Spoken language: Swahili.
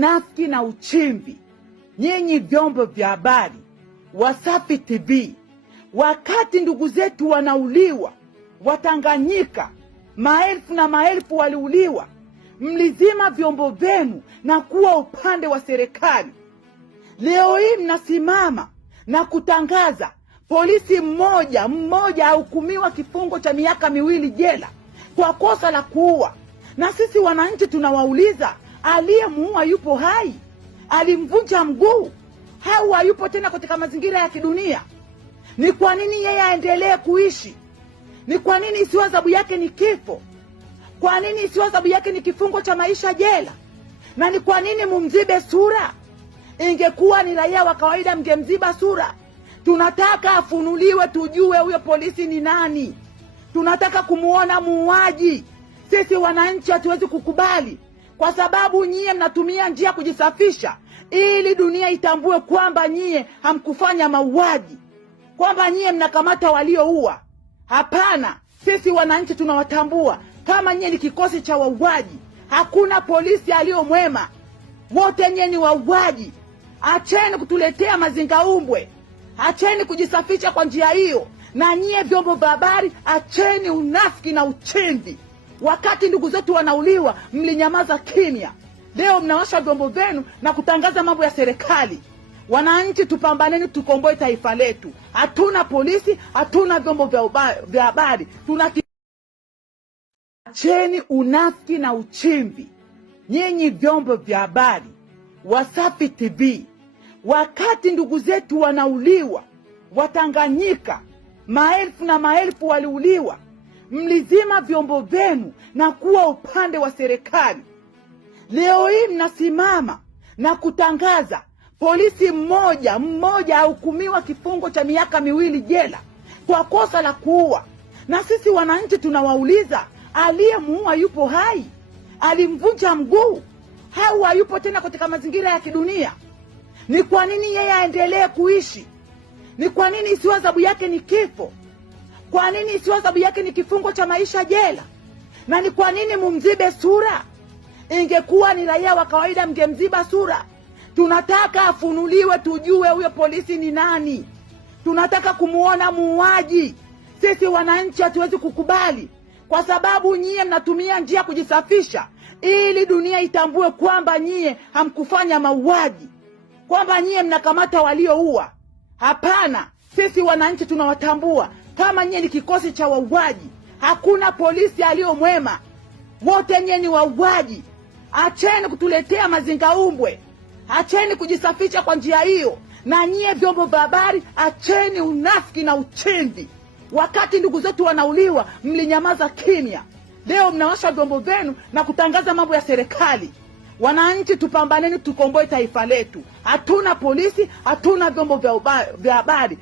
unafiki na uchimbi. Nyinyi vyombo vya habari, Wasafi TV, wakati ndugu zetu wanauliwa, Watanganyika maelfu na maelfu waliuliwa, mlizima vyombo vyenu na kuwa upande wa serikali. Leo hii mnasimama na kutangaza polisi mmoja ahukumiwa kifungo cha miaka 2 jela kwa kosa la kuua. Na sisi wananchi tunawauliza, aliyemuua yupo hai? Alimvunja mguu au hayupo tena katika mazingira ya kidunia? Ni kwa nini yeye aendelee kuishi? Ni kwa nini isiwe adhabu yake ni kifo? Kwa nini isiwe adhabu yake ni kifungo cha maisha jela? Na ni kwa nini mumzibe sura? Ingekuwa ni raia wa kawaida mngemziba sura. Tunataka afunuliwe, tujue huyo polisi ni nani. Tunataka kumuona muuaji. Sisi wananchi hatuwezi kukubali, kwa sababu nyie mnatumia njia kujisafisha ili dunia itambue kwamba nyie hamkufanya mauaji, kwamba nyie mnakamata walioua. Hapana, sisi wananchi tunawatambua kama nyie ni kikosi cha wauaji. Hakuna polisi aliyomwema, wote nyie ni wauaji. Acheni kutuletea mazingaumbwe, acheni kujisafisha kwa njia hiyo. Na nyie vyombo vya habari, acheni unafiki na uchimbi. Wakati ndugu zetu wanauliwa, mlinyamaza kimya. Leo mnawasha vyombo vyenu na kutangaza mambo ya serikali. Wananchi, tupambaneni, tukomboe taifa letu. Hatuna polisi, hatuna vyombo vya habari. Acheni unafiki na uchimbi. Nyinyi vyombo vya habari, Wasafi TV, wakati ndugu zetu wanauliwa, Watanganyika maelfu na maelfu waliuliwa, mlizima vyombo vyenu na kuwa upande wa serikali. Leo hii mnasimama na kutangaza polisi mmoja ahukumiwa kifungo cha miaka 2 jela kwa kosa la kuua. Na sisi wananchi tunawauliza, aliyemuua yupo hai? Alimvunja mguu au hayupo tena katika mazingira ya kidunia? Ni kwa nini yeye aendelee kuishi? Ni kwa nini isiwe adhabu yake ni kifo? Kwa nini isiwe adhabu yake ni kifungo cha maisha jela? Na ni kwa nini mumzibe sura? Ingekuwa ni raia wa kawaida mngemziba sura. Tunataka afunuliwe, tujue huyo polisi ni nani. Tunataka kumuona muuaji. Sisi wananchi hatuwezi kukubali, kwa sababu nyie mnatumia njia kujisafisha ili dunia itambue kwamba nyie hamkufanya mauaji, kwamba nyie mnakamata walioua. Hapana, sisi wananchi tunawatambua kama nyie ni kikosi cha wauaji. Hakuna polisi aliyomwema, wote nyie ni wauaji. Acheni kutuletea mazingaumbwe, acheni kujisafisha kwa njia hiyo. Na nyie vyombo vya habari, acheni unafiki na uchimbi. Wakati ndugu zetu wanauliwa, mlinyamaza kimya. Leo mnawasha vyombo vyenu na kutangaza mambo ya serikali. Wananchi, tupambaneni, tukomboe taifa letu. Hatuna polisi, hatuna vyombo vya habari.